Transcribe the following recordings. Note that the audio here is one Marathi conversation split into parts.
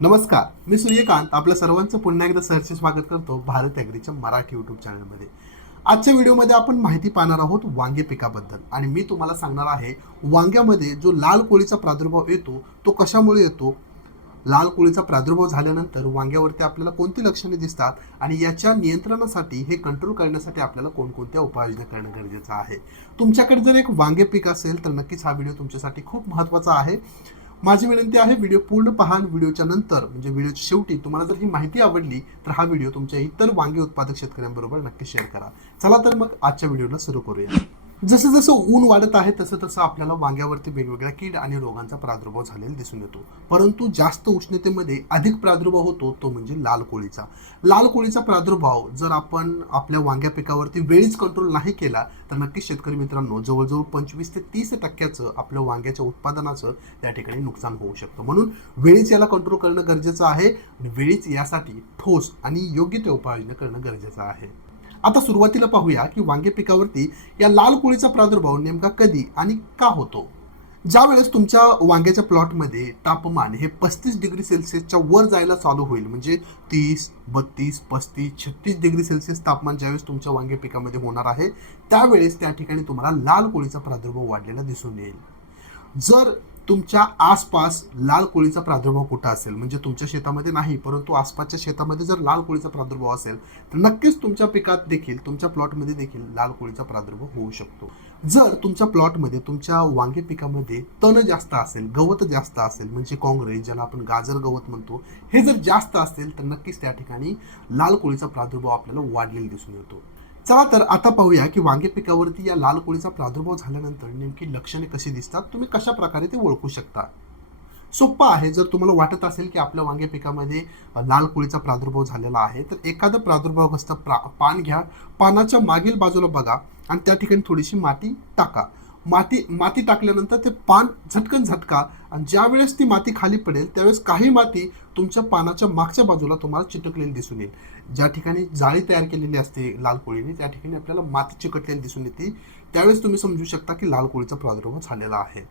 नमस्कार मी सूर्यकांत. आपल्या सर्वांचं पुन्हा एकदा सहर्ष स्वागत करतो भारत ॲग्रीच्या मराठी यूट्यूब चॅनलमध्ये आजच्या व्हिडिओमध्ये आपण माहिती पाहणार आहोत वांगे पिकाबद्दल. आणि मी तुम्हाला सांगणार आहे वांग्यामध्ये जो लाल कोळीचा प्रादुर्भाव येतो तो कशामुळे येतो? लाल कोळीचा प्रादुर्भाव झाल्यानंतर वांग्यावरती आपल्याला कोणती लक्षणे दिसतात? आणि याच्या नियंत्रणासाठी हे कंट्रोल करण्यासाठी आपल्याला कोणकोणत्या उपाययोजना करणं गरजेचं आहे? तुमच्याकडे जर एक वांगे पीक असेल तर नक्कीच हा व्हिडिओ तुमच्यासाठी खूप महत्त्वाचा आहे. माझी विनंती आहे व्हिडिओ पूर्ण पहा आणि व्हिडिओच्या नंतर म्हणजे व्हिडिओच्या शेवटी तुम्हाला जर ही माहिती आवडली तर हा व्हिडिओ तुमच्या इतर वांगे उत्पादक शेतकऱ्यांबरोबर नक्की शेअर करा. चला तर मग आजच्या व्हिडिओला सुरू करूया. जसं जसं ऊन वाढत आहे तसं तसं आपल्याला वांग्यावरती वेगवेगळ्या कीड आणि रोगांचा प्रादुर्भाव झालेला दिसून येतो. परंतु जास्त उष्णतेमध्ये अधिक प्रादुर्भाव होतो तो म्हणजे लाल कोळीचा. लाल कोळीचा प्रादुर्भाव जर आपण आपल्या वांग्या पिकावरती वेळीच कंट्रोल नाही केला तर नक्कीच शेतकरी मित्रांनो जवळजवळ पंचवीस ते तीस टक्क्याचं आपल्या वांग्याच्या उत्पादनाचं त्या ठिकाणी नुकसान होऊ शकतं. म्हणून वेळीच याला कंट्रोल करणं गरजेचं आहे वेळीच यासाठी ठोस आणि योग्य ते उपाययोजना करणं गरजेचं आहे. आता सुरुवातीला पाहूया की वांगे पिकावरती या लाल कोळीचा प्रादुर्भाव नेमका कधी आणि का होतो? ज्या वेळेस तुमच्या वांग्याच्या प्लॉटमध्ये तापमान हे पस्तीस डिग्री सेल्सिअसच्या वर जायला चालू होईल म्हणजे तीस बत्तीस पस्तीस छत्तीस डिग्री सेल्सिअस तापमान ज्यावेळेस तुमच्या वांगे पिकामध्ये होणार आहे त्यावेळेस त्या ठिकाणी तुम्हाला लाल कोळीचा प्रादुर्भाव वाढलेला दिसून येईल. जर तुमच्या आसपास लाल कोळीचा प्रादुर्भाव कुठं असेल? म्हणजे तुमच्या शेतामध्ये नाही परंतु आसपासच्या शेतामध्ये जर लाल कोळीचा प्रादुर्भाव असेल तर नक्कीच तुमच्या पिकात देखील तुमच्या प्लॉटमध्ये देखील लाल कोळीचा प्रादुर्भाव होऊ शकतो. जर तुमच्या प्लॉटमध्ये तुमच्या वांगे पिकामध्ये तण जास्त असेल गवत जास्त असेल म्हणजे काँग्रेस ज्याला आपण गाजर गवत म्हणतो हे जर जास्त असेल तर नक्कीच त्या ठिकाणी लाल कोळीचा प्रादुर्भाव आपल्याला वाढलेला दिसून येतो. चला तर आता पाहूया की वांगे पिकावरती या लाल कोळीचा प्रादुर्भाव झाल्यानंतर नेमकी लक्षणे कशी दिसतात? तुम्ही कशा प्रकारे ते ओळखू शकता? सोप्पा आहे. जर तुम्हाला वाटत असेल की आपल्या वांगे पिकामध्ये लाल कोळीचा प्रादुर्भाव झालेला आहे तर एखादं प्रादुर्भावग्रस्त प्रा पान घ्या. पानाच्या मागील बाजूला बघा आणि त्या ठिकाणी थोडीशी माती टाका. माती माती टाकल्यानंतर ते पान झटकन झटका. आणि ज्या वेळेस ती माती खाली पडेल त्यावेळेस काही माती तुमच्या पानाच्या मागच्या बाजूला तुम्हाला चिटकलेली दिसून येईल. ज्या ठिकाणी जाळी तयार केलेली असते लाल कोळीने त्या ठिकाणी आपल्याला माती चिकटलेली दिसून येते. त्यावेळेस तुम्ही समजू शकता की लाल कोळीचा प्रादुर्भाव झालेला आहे.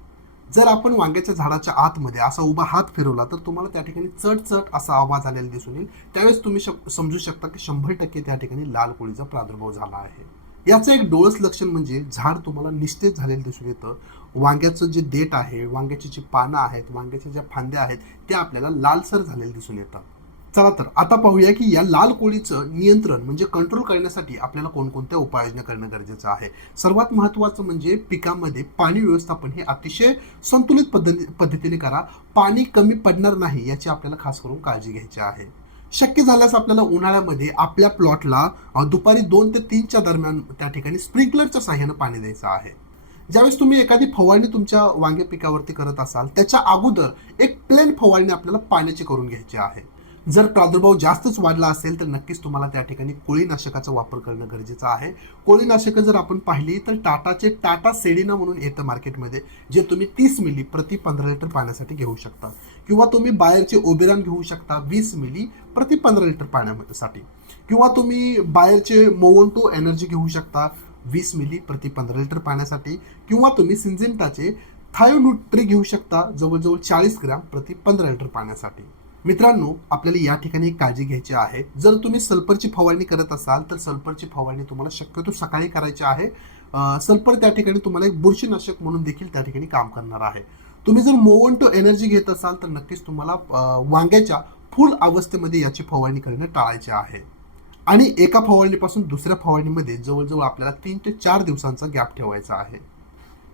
जर आपण वांग्याच्या झाडाच्या आतमध्ये असा उभा हात फिरवला तर तुम्हाला त्या ठिकाणी चट चट असा आवाज आलेला दिसून येईल. त्यावेळेस तुम्ही शक- समजू शकता की शंभर टक्के त्या ठिकाणी लाल कोळीचा प्रादुर्भाव झाला आहे. याचं एक डोळस लक्षण म्हणजे झाड तुम्हाला निस्तेज झालेलं दिसून येतं. वांग्याचं जे देठ आहे वांग्याची जी पानं आहेत वांग्याच्या ज्या फांद्या आहेत त्या आपल्याला लालसर झालेल्या दिसून येतात चला तर आता पाहूया की या लाल कोळीचं नियंत्रण म्हणजे कंट्रोल करण्यासाठी आपल्याला कोणकोणत्या उपाययोजना करणं गरजेचं आहे? सर्वात महत्त्वाचं म्हणजे पिकामध्ये पाणी व्यवस्थापन हे अतिशय संतुलित पद्धती पद्धतीने करा. पाणी कमी पडणार नाही याची आपल्याला खास करून काळजी घ्यायची आहे. शक्य झाल्यास आपल्याला उन्हाळ्यामध्ये आपल्या प्लॉटला दुपारी दोन ते तीनच्या दरम्यान त्या ठिकाणी स्प्रिंकलरच्या साह्यानं पाणी द्यायचं आहे. ज्यावेळेस तुम्ही एखादी फवारणी तुमच्या वांगे पिकावरती करत असाल त्याच्या अगोदर एक प्लेन फवारणी आपल्याला पाण्याची करून घ्यायची आहे. जर प्रादुर्भाव जास्तच वाढला असेल तर नक्कीच तुम्हाला त्या ठिकाणी कोळीनाशकाचा वापर करणं गरजेचं आहे. कोळीनाशकं जर आपण पाहिली तर टाटाचे टाटा सेडिना म्हणून येतं मार्केटमध्ये जे तुम्ही तीस मिली प्रति पंधरा लिटर पाण्यासाठी घेऊ शकता. किंवा तुम्ही बाहेरचे ओबेरान घेऊ शकता वीस मिली प्रति पंधरा लिटर पाण्यासाठी. किंवा तुम्ही बाहेरचे मोवंटो एनर्जी घेऊ शकता वीस मिली प्रति पंधरा लिटर पाण्यासाठी. किंवा तुम्ही सिंजेंटाचे थायोन्युट्री घेऊ शकता जवळजवळ चाळीस ग्रॅम प्रति पंधरा लिटर पाण्यासाठी. मित्रांनो आपल्याला या ठिकाणी काळजी घ्यायची आहे. जर तुम्ही सल्फरची फवारणी करत असाल तर सल्फरची फवारणी तुम्हाला शक्यतो सकाळी करायची आहे. सल्फर त्या ठिकाणी तुम्हाला एक बुरशीनाशक म्हणून देखील त्या ठिकाणी काम करणार आहे. तुम्ही जर मोवन टू एनर्जी घेत असाल तर नक्कीच तुम्हाला वांग्याच्या फुल अवस्थेमध्ये याची फवारणी करणे टाळायचे आहे. आणि एका फवारणीपासून दुसऱ्या फवारणीमध्ये जवळजवळ आपल्याला तीन ते चार दिवसांचा गॅप ठेवायचा आहे.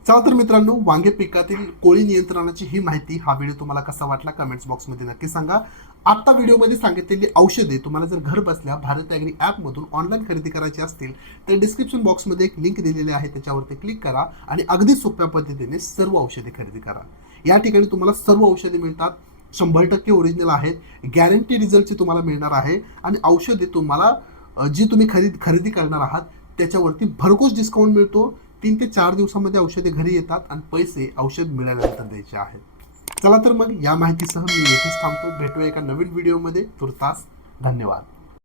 चला तर मित्रांनो वांगे पिकातील कोळी नियंत्रणाची ही माहिती हा व्हिडिओ तुम्हाला कसा वाटला कमेंट्स बॉक्समध्ये नक्की सांगा. आत्ता व्हिडिओमध्ये सांगितलेली औषधे तुम्हाला जर घर बसल्या भारत ॲग्री ॲपमधून ऑनलाईन खरेदी करायची असतील तर डिस्क्रिप्शन बॉक्समध्ये एक लिंक दिलेली आहे त्याच्यावरती क्लिक करा आणि अगदी सोप्या पद्धतीने सर्व औषधे खरेदी करा. या ठिकाणी तुम्हाला सर्व औषधे मिळतात शंभर टक्के ओरिजिनल आहेत गॅरंटी रिझल्टची तुम्हाला मिळणार आहे आणि औषधे तुम्हाला जी तुम्ही खरेदी खरेदी करणार आहात त्याच्यावरती भरघोस डिस्काउंट मिळतो. तीन ते चार दिवसामध्ये औषधे घरी येतात आणि पैसे औषध मिळाल्यानंतर द्यायचे आहेत. चला तर मग या माहितीसह मी येथेच थांबतो. भेटूया एका नवीन व्हिडिओमध्ये. तुर्तास धन्यवाद.